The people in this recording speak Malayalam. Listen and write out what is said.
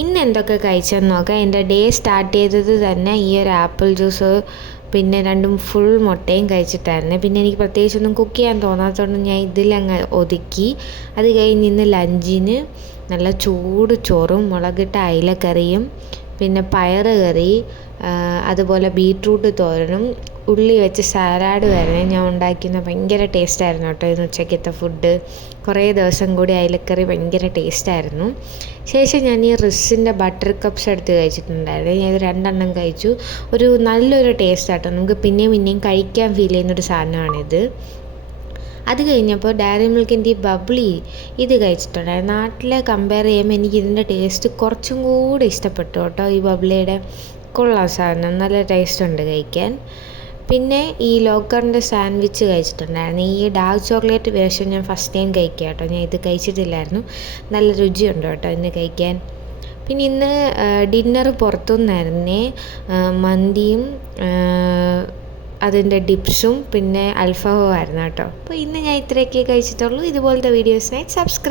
ഇന്ന് എന്തൊക്കെ കഴിച്ചെന്ന് നോക്കാം. എൻ്റെ ഡേ സ്റ്റാർട്ട് ചെയ്തത് തന്നെ ഈ ഒരു ആപ്പിൾ ജ്യൂസ് പിന്നെ 2 ഫുൾ മുട്ടയും കഴിച്ചിട്ടായിരുന്നു. പിന്നെ എനിക്ക് പ്രത്യേകിച്ചൊന്നും കുക്ക് ചെയ്യാൻ തോന്നാത്തതുകൊണ്ട് ഞാൻ ഇതിലങ്ങ് ഒതുക്കി. അത് കഴിഞ്ഞ് ഇന്ന് ലഞ്ചിന് നല്ല ചൂട് ചോറും മുളകിട്ട അയിലക്കറിയും പിന്നെ പയർ കറി, അതുപോലെ ബീട്രൂട്ട് തോരനും ഉള്ളി വെച്ച് സാലാഡ് വരെ ഞാൻ ഉണ്ടാക്കിയത്. ഭയങ്കര ടേസ്റ്റായിരുന്നു കേട്ടോ ഇന്ന് ഉച്ചയ്ക്കത്തെ ഫുഡ്. കുറേ ദിവസം കൂടി അയിലക്കറി ഭയങ്കര ടേസ്റ്റായിരുന്നു. ശേഷം ഞാൻ ഈ റിസിൻ്റെ ബട്ടർ കപ്സ് എടുത്ത് കഴിച്ചിട്ടുണ്ടായിരുന്നു. ഞാൻ ഇത് 2 എണ്ണം കഴിച്ചു. ഒരു നല്ലൊരു ടേസ്റ്റാട്ടോ, നമുക്ക് പിന്നെയും കഴിക്കാൻ ഫീൽ ചെയ്യുന്നൊരു സാധനമാണിത്. അത് കഴിഞ്ഞപ്പോൾ ഡയറി മിൽക്കിൻ്റെ ഈ ബബ്ലി ഇത് കഴിച്ചിട്ടുണ്ടായിരുന്നു. നാട്ടിലെ കമ്പയർ ചെയ്യുമ്പോൾ എനിക്ക് ഇതിൻ്റെ ടേസ്റ്റ് കുറച്ചും കൂടി ഇഷ്ടപ്പെട്ടു കേട്ടോ. ഈ ബബ്ലിയുടെ കൊള്ളാം സാധനം, നല്ല ടേസ്റ്റ് ഉണ്ട് കഴിക്കാൻ. പിന്നെ ഈ ലോക്കറിൻ്റെ സാൻഡ്വിച്ച് കഴിച്ചിട്ടുണ്ടായിരുന്നു. ഈ ഡാർക്ക് ചോക്ലേറ്റ് വേർഷൻ ഞാൻ ഫസ്റ്റ് ടൈം കഴിക്കുക കേട്ടോ. ഞാൻ ഇത് കഴിച്ചിട്ടില്ലായിരുന്നു. നല്ല രുചിയുണ്ട് കേട്ടോ ഇന്ന് കഴിക്കാൻ. പിന്നെ ഇന്ന് ഡിന്നർ പുറത്തുനിന്നായിരുന്നേ. മന്തിയും അതിൻ്റെ ഡിപ്സും പിന്നെ അൽഫാമും ആയിരുന്നു കേട്ടോ. അപ്പോൾ ഇന്ന് ഞാൻ ഇത്രയൊക്കെ കഴിച്ചിട്ടുള്ളൂ. ഇതുപോലത്തെ വീഡിയോസിനായി സബ്സ്ക്രൈബ്